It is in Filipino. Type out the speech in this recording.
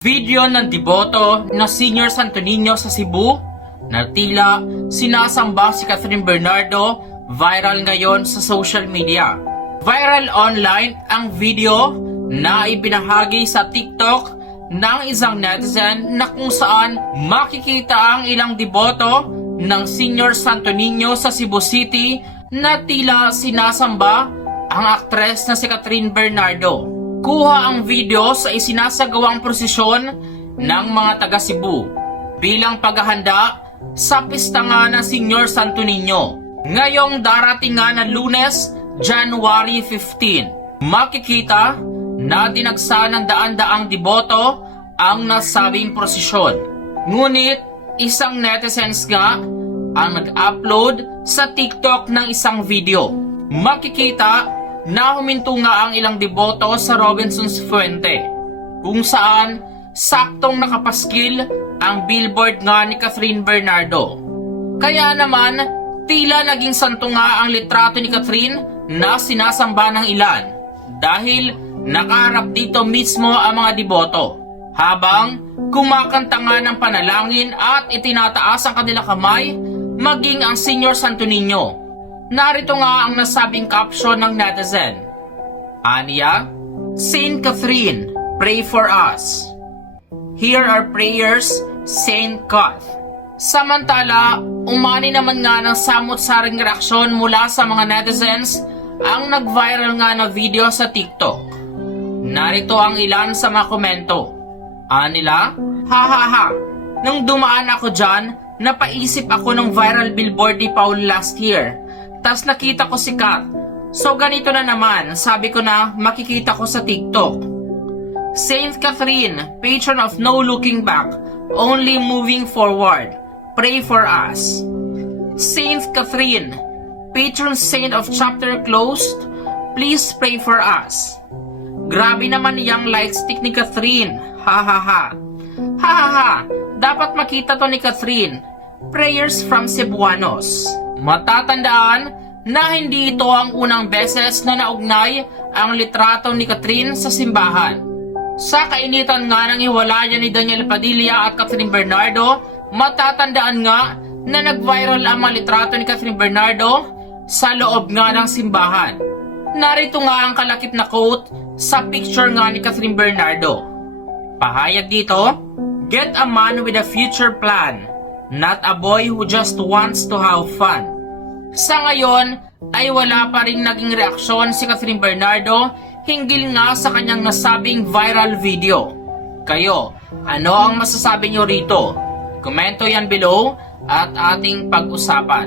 Video ng deboto na Senior Santo Niño sa Cebu na tila sinasamba si Catherine Bernardo viral ngayon sa social media. Viral online ang video na ibinahagi sa TikTok ng isang netizen na kung saan makikita ang ilang deboto ng Senior Santo Niño sa Cebu City na tila sinasamba ang aktres na si Catherine Bernardo. Kuha ang video sa isinasagawang prosesyon ng mga taga Cebu bilang paghahanda sa pista nga ng Senior Santo Niño. Ngayong darating nga na lunes, January 15, makikita na dinagsa ng daan-daang deboto ang nasabing prosesyon. Ngunit isang netizens nga ang nag-upload sa TikTok ng isang video. Makikita na huminto nga ang ilang deboto sa Robinson's Fuente kung saan saktong nakapaskil ang billboard nga ni Catherine Bernardo. Kaya naman, tila naging santo nga ang litrato ni Catherine na sinasamba ng ilan dahil nakaharap dito mismo ang mga deboto habang kumakanta nga ng panalangin at itinataas ang kanilang kamay maging ang Senior Santo Niño. Narito nga ang nasabing caption ng netizen. Anya, Saint Catherine, pray for us. Here are prayers, Saint Cath. Samantala, umani naman nga ng samot-saring reaksyon mula sa mga netizens ang nag-viral nga na video sa TikTok. Narito ang ilan sa mga komento. Anila, ha ha ha, nung dumaan ako dyan, napaisip ako ng viral billboard ni Paul last year. Tas nakita ko si Kat. So ganito na naman, sabi ko na makikita ko sa TikTok. Saint Catherine, patron of no looking back, only moving forward. Pray for us. Saint Catherine, patron saint of chapter closed, please pray for us. Grabe naman yung light stick ni Catherine. Ha ha ha. Ha ha ha. Dapat makita to ni Catherine. Prayers from Cebuanos. Matatandaan na hindi ito ang unang beses na naugnay ang litrato ni Catherine sa simbahan. Sa kainitan nga ng hiwalayan ni Daniel Padilla at Catherine Bernardo, matatandaan nga na nag-viral ang mga litrato ni Catherine Bernardo sa loob nga ng simbahan. Narito nga ang kalakip na quote sa picture nga ni Catherine Bernardo. Pahayag dito, Get a man with a future plan, not a boy who just wants to have fun. Sa ngayon, ay wala pa rin naging reaksyon si Catherine Bernardo hinggil nga sa kanyang nasabing viral video. Kayo, ano ang masasabi nyo rito? Komento yan below at ating pag-usapan.